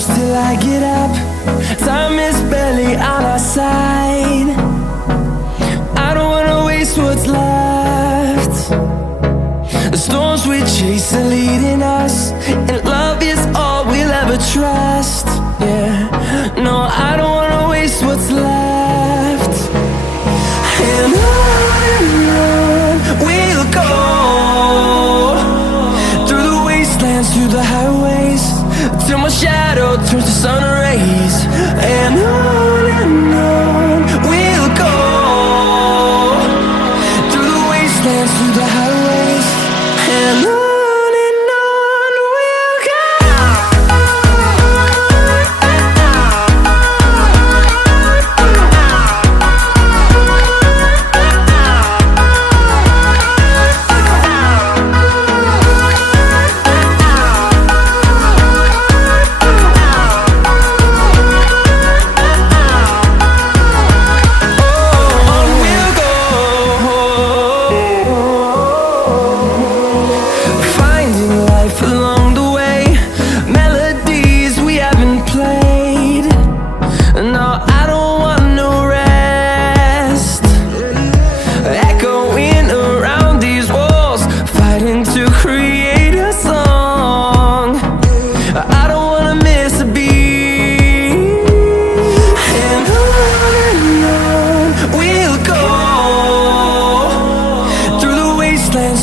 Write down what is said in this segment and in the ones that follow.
close till I get up. Time is barely on our side. I don't wanna waste what's left. The storms we chase are leading us, and love is all we'll ever trust. Yeah, no, I don't wanna waste what's left. And on we'll go, through the wastelands, through the highways, till my shadow turns to sun rays. And on we'll go, through the wastelands, through the highways, and on we'll go.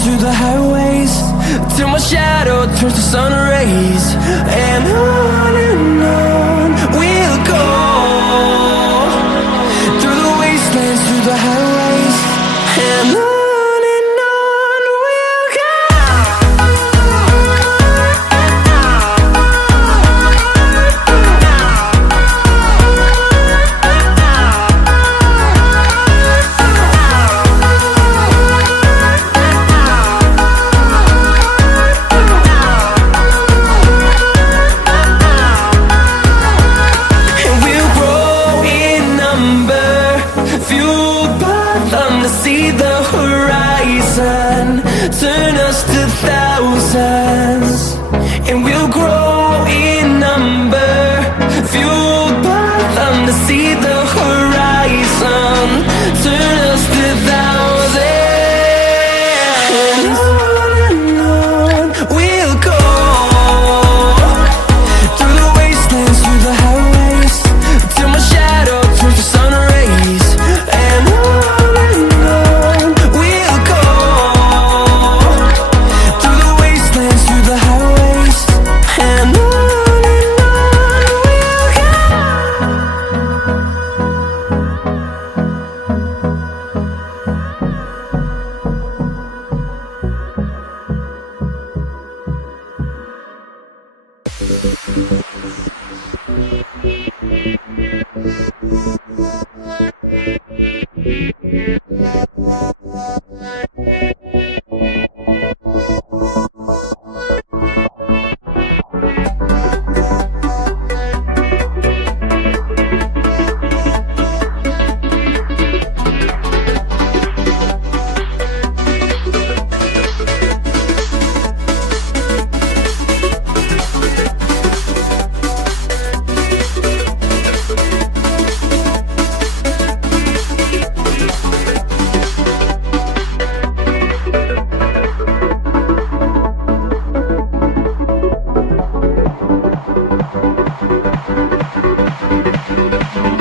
Through the highways, till my shadow turns to sun rays. And on we'll go, through the wastelands, through the highways, and on we'll go. See the horizon turn us to thousands, and we'll grow in number, fueled by them to see the horizon turn us to thousands. And on we'll go, through the wastelands, through the highways, till my shadow turns to sun rays. And Thank you.